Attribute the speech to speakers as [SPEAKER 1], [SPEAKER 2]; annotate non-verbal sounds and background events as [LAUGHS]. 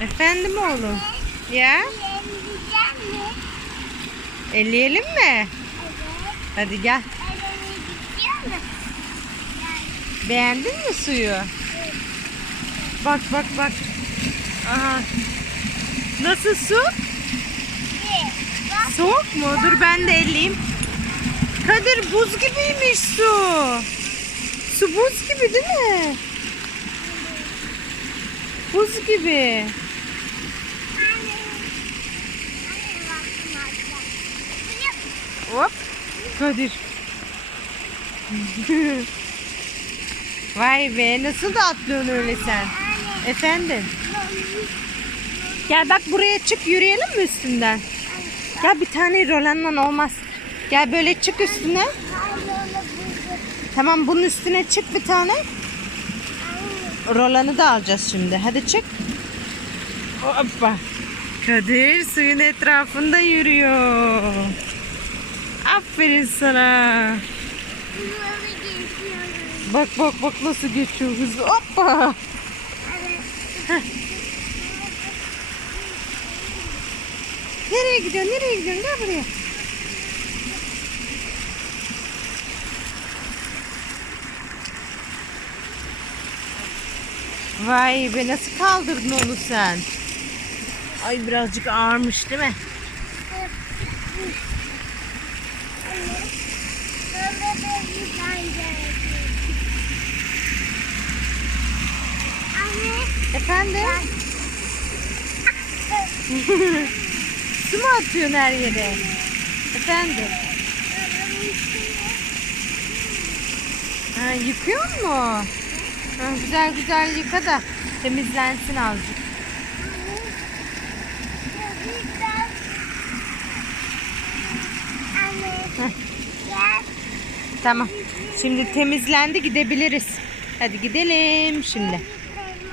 [SPEAKER 1] Efendim oğlum. Ya elleyelim mi?
[SPEAKER 2] Evet.
[SPEAKER 1] Hadi gel. Beğendin mi suyu? Bak bak bak. Aha. Nasıl su? Soğuk mu? Dur ben de elleyeyim. Kadir buz gibiymiş su. Su buz gibi değil mi? Buz gibi. Hop. Kadir. [LAUGHS] Vay be nasıl da atlıyorsun öyle sen? Efendim. Gel bak buraya çık yürüyelim mi üstünden? Gel bir tane Roland'la olmaz. Gel böyle çık üstüne. Tamam bunun üstüne çık bir tane. Rolan'ı da alacağız şimdi. Hadi çık. Hoppa. Kadir suyun etrafında yürüyor. Aferin sana. Bak bak bak nasıl geçiyor hızlı. Hoppa. Nereye gidiyorsun? Nereye gidiyorsun? Gel buraya. Vay be nasıl kaldırdın onu sen? Ay birazcık ağırmış değil mi?
[SPEAKER 2] Böyle de bir tane Anne.
[SPEAKER 1] Efendim? [LAUGHS] Su mu atıyorsun her yere? Efendim? Ha, yıkıyor mu? Ha, güzel güzel yıka da temizlensin azıcık. Tamam. Şimdi temizlendi gidebiliriz. Hadi gidelim şimdi.